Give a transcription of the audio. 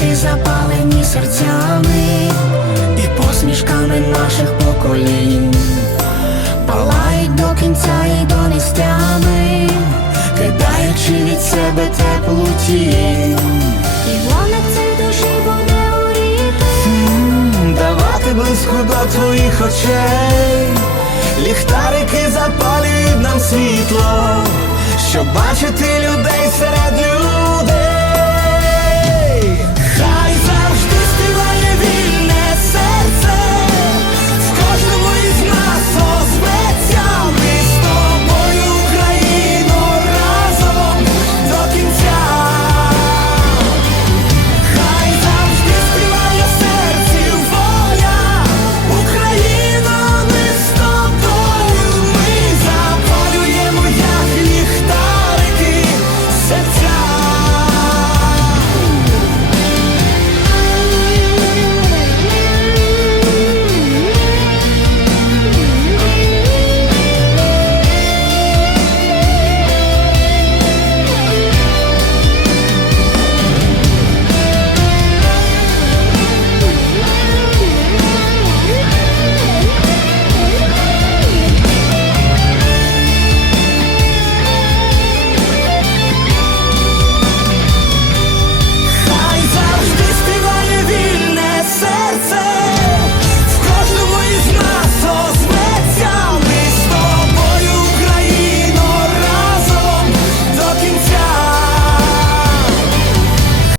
Мужики запалені серцями і посмішками наших поколінь, палають до кінця і до нестями, кидаючи від себе теплу тінь. І вона це душі буде уріти, давати близько до твоїх очей, ліхтарики запалюють нам світло, щоб бачити людей серед.